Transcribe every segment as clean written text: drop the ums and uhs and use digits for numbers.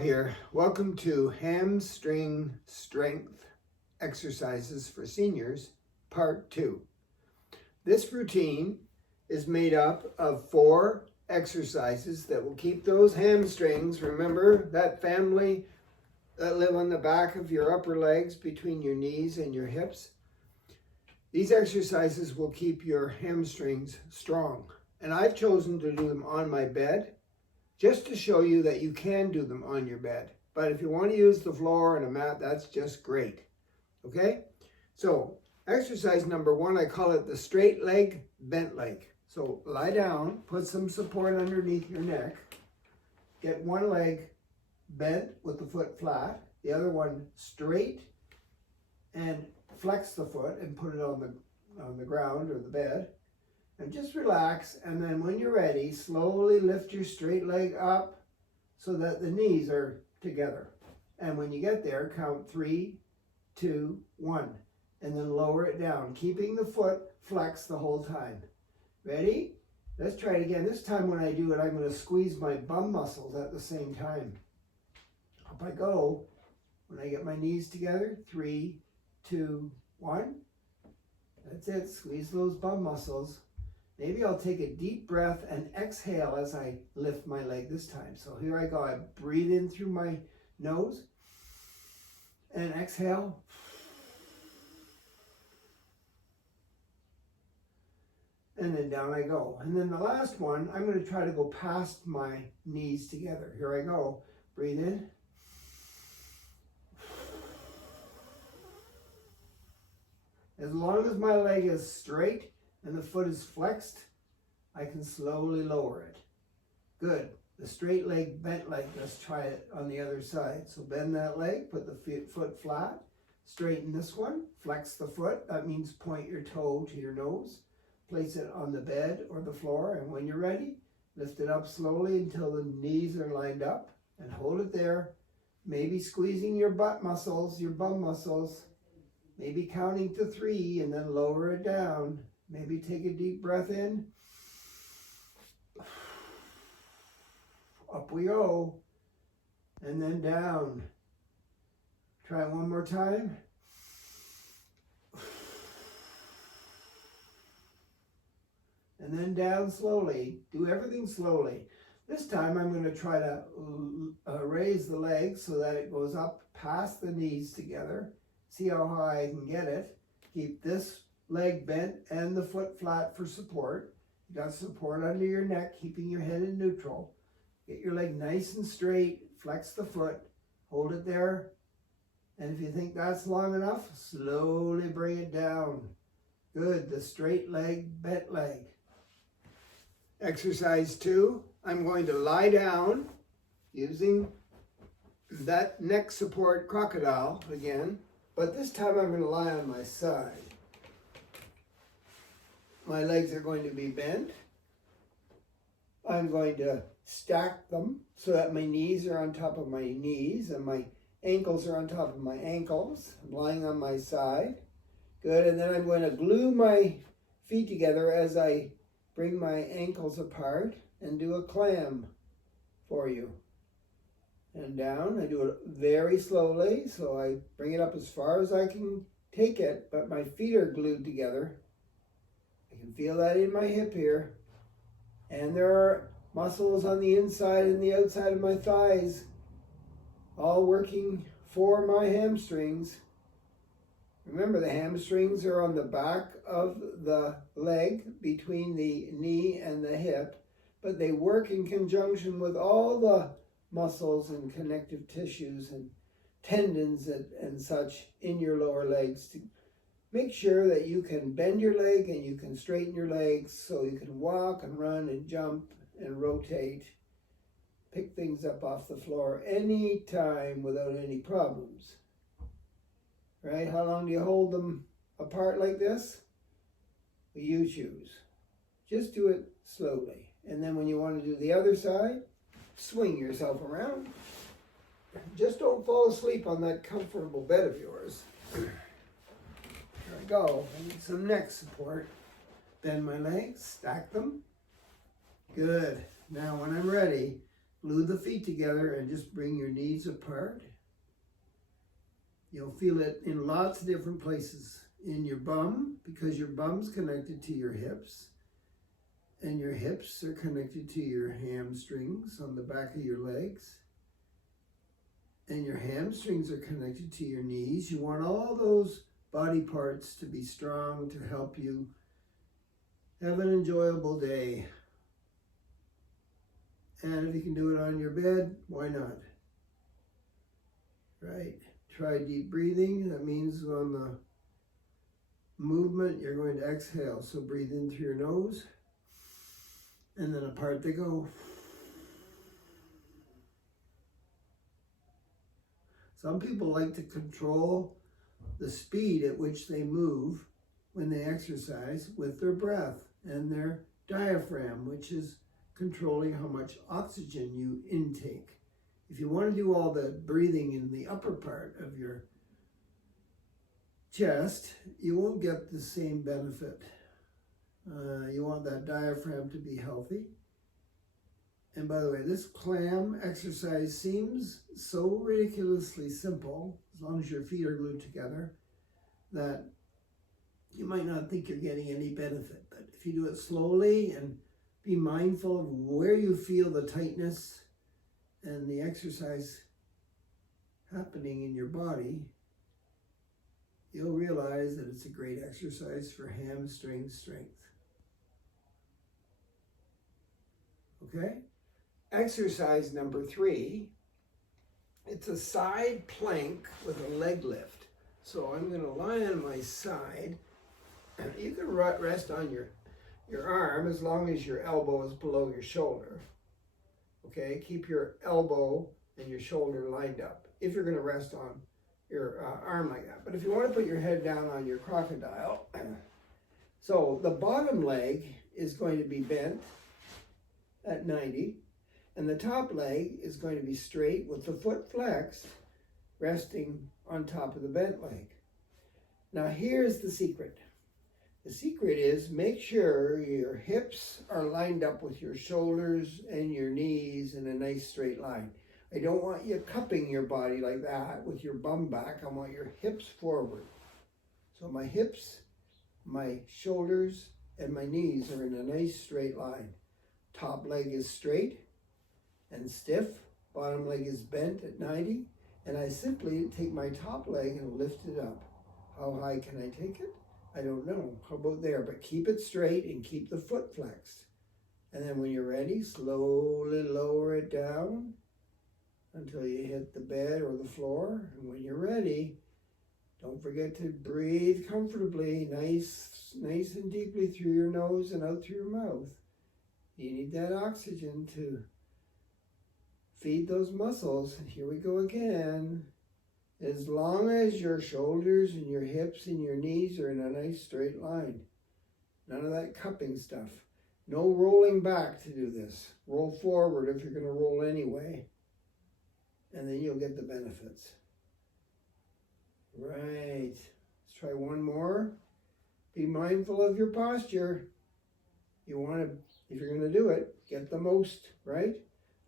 here. Welcome to Hamstring Strength Exercises for Seniors, Part 2. This routine is made up of 4 exercises that will keep those hamstrings, remember that family that live on the back of your upper legs between your knees and your hips? These exercises will keep your hamstrings strong. And I've chosen to do them on my bed, just to show you that you can do them on your bed. But if you want to use the floor and a mat, that's just great. Okay? So, exercise number 1, I call it the straight leg, bent leg. So, lie down, put some support underneath your neck. Get one leg bent with the foot flat, the other one straight, and flex the foot and put it on the ground or the bed. And just relax, and then when you're ready, slowly lift your straight leg up so that the knees are together. And when you get there, count 3, 2, 1, and then lower it down, keeping the foot flexed the whole time. Ready? Let's try it again. This time when I do it, I'm going to squeeze my bum muscles at the same time. Up I go. When I get my knees together, 3, 2, 1. That's it. Squeeze those bum muscles. Maybe I'll take a deep breath and exhale as I lift my leg this time. So here I go. I breathe in through my nose and exhale. And then down I go. And then the last one, I'm going to try to go past my knees together. Here I go. Breathe in. As long as my leg is straight and the foot is flexed, I can slowly lower it. Good. The straight leg, bent leg, let's try it on the other side. So bend that leg, put the foot flat, straighten this one, flex the foot. That means point your toe to your nose. Place it on the bed or the floor, and when you're ready, lift it up slowly until the knees are lined up, and hold it there. Maybe squeezing your butt muscles, your bum muscles. Maybe counting to 3 and then lower it down. Maybe take a deep breath in. Up we go. And then down. Try it one more time. And then down slowly. Do everything slowly. This time I'm going to try to raise the legs so that it goes up past the knees together. See how high I can get it. Keep this leg bent and the foot flat for support. You got support under your neck, keeping your head in neutral. Get your leg nice and straight, flex the foot, hold it there. And if you think that's long enough, slowly bring it down. Good, the straight leg, bent leg. Exercise 2, I'm going to lie down using that neck support crocodile again, but this time I'm going to lie on my side. My legs are going to be bent. I'm going to stack them so that my knees are on top of my knees and my ankles are on top of my ankles. I'm lying on my side. Good, and then I'm going to glue my feet together as I bring my ankles apart and do a clam for you. And down, I do it very slowly, so I bring it up as far as I can take it, but my feet are glued together. I can feel that in my hip here. And there are muscles on the inside and the outside of my thighs, all working for my hamstrings. Remember, the hamstrings are on the back of the leg between the knee and the hip, but they work in conjunction with all the muscles and connective tissues and tendons and such in your lower legs to make sure that you can bend your leg and you can straighten your legs so you can walk and run and jump and rotate, pick things up off the floor anytime without any problems. Right? How long do you hold them apart like this? You choose. Just do it slowly. And then when you want to do the other side, swing yourself around. Just don't fall asleep on that comfortable bed of yours. There I go. I need some neck support. Bend my legs, stack them. Good. Now when I'm ready, glue the feet together and just bring your knees apart. You'll feel it in lots of different places. In your bum, because your bum's connected to your hips, and your hips are connected to your hamstrings on the back of your legs, and your hamstrings are connected to your knees. You want all those body parts to be strong to help you have an enjoyable day. And if you can do it on your bed, why not? Right? Try deep breathing. That means on the movement, you're going to exhale. So breathe in through your nose, and then apart they go. Some people like to control the speed at which they move when they exercise with their breath and their diaphragm, which is controlling how much oxygen you intake. If you want to do all the breathing in the upper part of your chest, you won't get the same benefit. You want that diaphragm to be healthy. And by the way, this clam exercise seems so ridiculously simple, as long as your feet are glued together, that you might not think you're getting any benefit. But if you do it slowly and be mindful of where you feel the tightness and the exercise happening in your body, you'll realize that it's a great exercise for hamstring strength. Okay? Exercise number 3, it's a side plank with a leg lift. So I'm going to lie on my side. You can rest on your arm as long as your elbow is below your shoulder. Okay? Keep your elbow and your shoulder lined up if you're going to rest on your arm like that. But if you want to put your head down on your crocodile, so the bottom leg is going to be bent at 90, and the top leg is going to be straight with the foot flexed, resting on top of the bent leg. Now here's the secret. The secret is make sure your hips are lined up with your shoulders and your knees in a nice straight line. I don't want you cupping your body like that with your bum back. I want your hips forward. So my hips, my shoulders, and my knees are in a nice straight line. Top leg is straight and stiff. Bottom leg is bent at 90. And I simply take my top leg and lift it up. How high can I take it? I don't know. How about there? But keep it straight and keep the foot flexed. And then when you're ready, slowly lower it down until you hit the bed or the floor. And when you're ready, don't forget to breathe comfortably, nice and deeply through your nose and out through your mouth. You need that oxygen to feed those muscles. And here we go again. As long as your shoulders and your hips and your knees are in a nice straight line. None of that cupping stuff. No rolling back to do this. Roll forward if you're going to roll anyway. And then you'll get the benefits. Right. Let's try one more. Be mindful of your posture. You want to, if you're going to do it, get the most, right?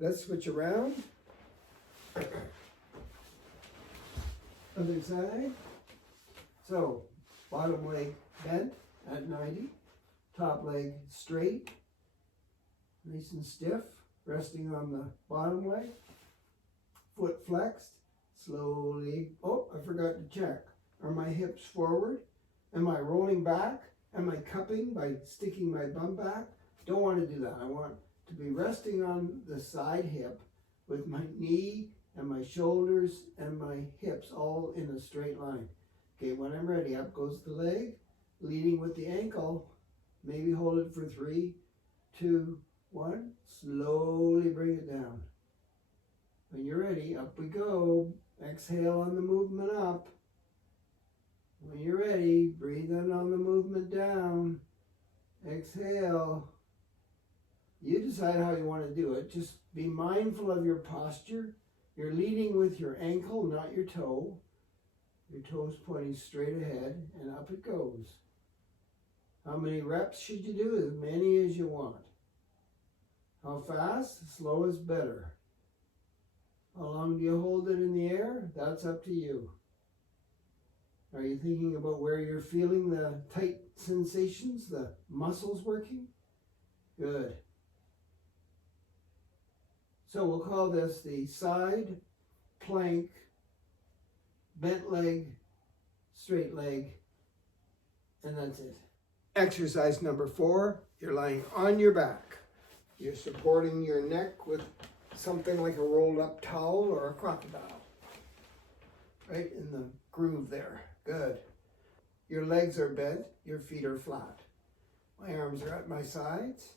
Let's switch around. Other side. So, bottom leg bent at 90. Top leg straight. Nice and stiff. Resting on the bottom leg. Foot flexed. Slowly. Oh, I forgot to check. Are my hips forward? Am I rolling back? Am I cupping by sticking my bum back? Don't want to do that. I want to be resting on the side hip with my knee and my shoulders and my hips all in a straight line. Okay, when I'm ready, up goes the leg, leading with the ankle. Maybe hold it for 3, 2, 1. Slowly bring it down. When you're ready, up we go. Exhale on the movement up. When you're ready, breathe in on the movement down. Exhale. You decide how you want to do it. Just be mindful of your posture. You're leading with your ankle, not your toe. Your toes pointing straight ahead, and up it goes. How many reps should you do? As many as you want. How fast? Slow is better. How long do you hold it in the air? That's up to you. Are you thinking about where you're feeling the tight sensations, the muscles working? Good. So we'll call this the side, plank, bent leg, straight leg, and that's it. Exercise number 4, you're lying on your back. You're supporting your neck with something like a rolled up towel or a crocodile. Right in the groove there. Good. Your legs are bent, your feet are flat. My arms are at my sides,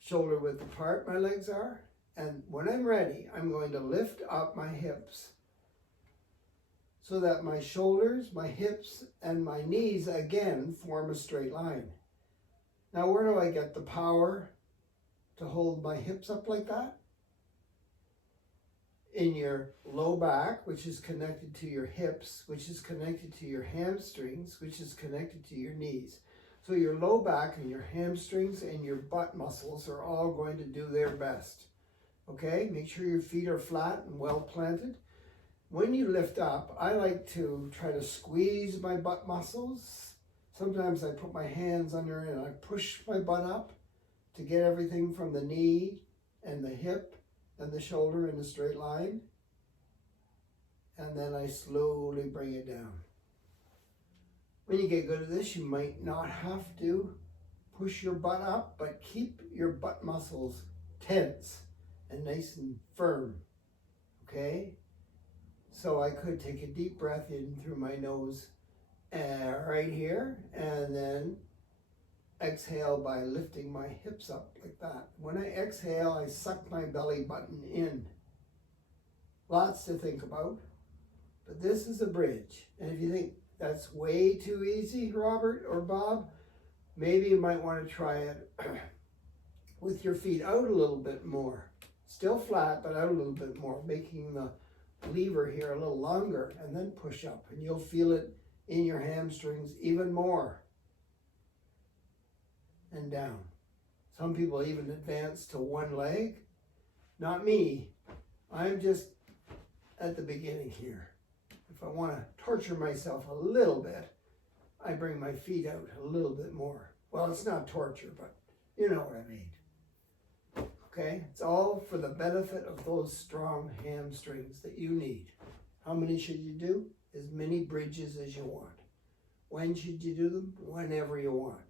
shoulder width apart my legs are, and when I'm ready, I'm going to lift up my hips so that my shoulders, my hips, and my knees again form a straight line. Now where do I get the power to hold my hips up like that? In your low back, which is connected to your hips, which is connected to your hamstrings, which is connected to your knees. So your low back and your hamstrings and your butt muscles are all going to do their best. Okay, make sure your feet are flat and well planted. When you lift up, I like to try to squeeze my butt muscles. Sometimes I put my hands under and I push my butt up to get everything from the knee and the hip and the shoulder in a straight line. And then I slowly bring it down. When you get good at this, you might not have to push your butt up, but keep your butt muscles tense and nice and firm, okay? So I could take a deep breath in through my nose right here, and then exhale by lifting my hips up like that. When I exhale, I suck my belly button in. Lots to think about, but this is a bridge. And if you think that's way too easy, Robert or Bob, maybe you might want to try it with your feet out a little bit more. Still flat, but out a little bit more, making the lever here a little longer, and then push up, and you'll feel it in your hamstrings even more. And down. Some people even advance to one leg. Not me. I'm just at the beginning here. If I want to torture myself a little bit, I bring my feet out a little bit more. Well, it's not torture, but you know what I mean. Okay? It's all for the benefit of those strong hamstrings that you need. How many should you do? As many bridges as you want. When should you do them? Whenever you want.